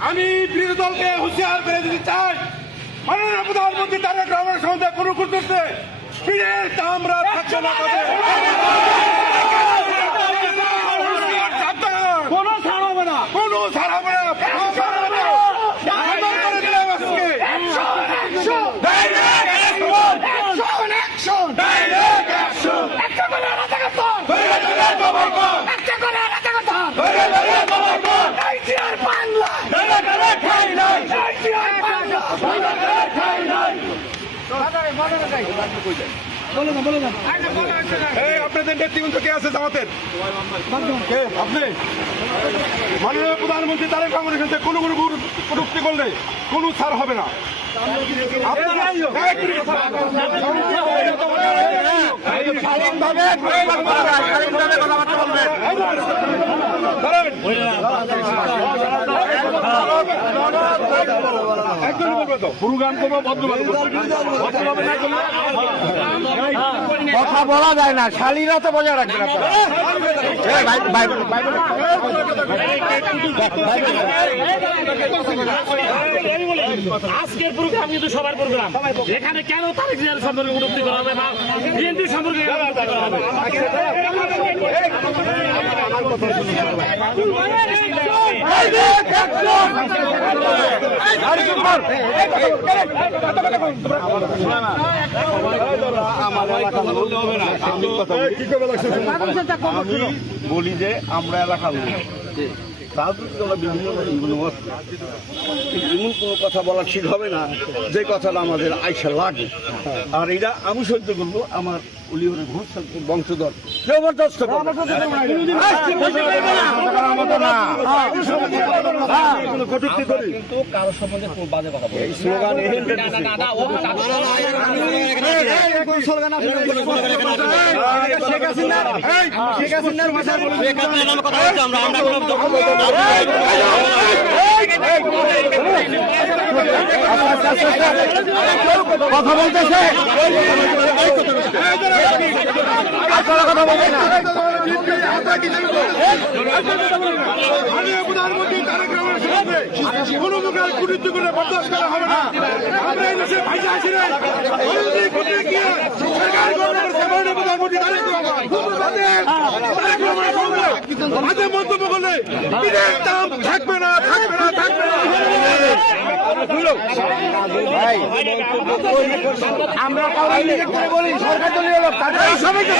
আমি বিরোধী দলকে হুঁশিয়ার করে দিতে চাই, মাননীয় প্রধানমন্ত্রী তারেক রহমানের সঙ্গে কোনো করতেছে ফিরের আমরা থাকছে না, কোনো ছাড় হবে না, কোনো ছাড় হবে না। আপনাদের নেতৃবৃন্দ কে আছে জামাতের? আপনি মাননীয় প্রধানমন্ত্রী তারেক রহমানের সাথে কোনো কটূক্তি করলে কোনো ছাড় হবে না। কথা বলা যায় না, শালীরা তো বজায় রাখবে না। আজকের প্রোগ্রাম কিন্তু সবার প্রোগ্রাম, এখানে কেন তারেক জিয়ার সম্পর্কে কটূক্তি করা হবে বা বিএনপি সম্পর্কে কটূক্তি করা হবে? বলি যে আমরা এলাকা বিভিন্ন এমন কোনো কথা বলা ঠিক হবে না যে কথাটা আমাদের আইসা লাগে। আর এটা আমি সহ্য করবো, আমার উলিহরের বংশধর জবরদস্ত কটূক্তি করি কিন্তু কারোর সম্বন্ধে বাজে কথা বলে স্লোগান কথা বলতেছে, কথা বলবে না। প্রধানমন্ত্রী তারেক রহমানের সাথে কোনো প্রকার কটূক্তি করে বরদাস্ত করা হবে না। আমরা এই দেশে ভাইসে আসি নাই, প্রধানমন্ত্রী তারেক রহমান মন্তব্য করলে দাম থাকবে না, থাকবে না, থাকবে না। আমরা বলি সরকার দলীয় লোক তাদের সবাইকে